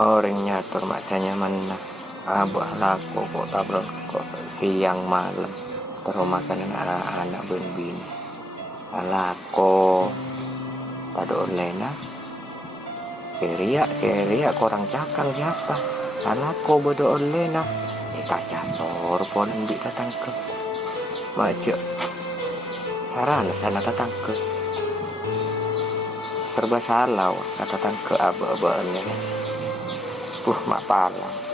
Orang nyatur maksanya mana abah laku kok tabrak kok siang malam terus makan anak ben bini alako pada online seria korang cakal siapa alako bodo online kacator polen di datang ke macam sarana sana datang ke serba salah datang ke aba-aba ini mak palang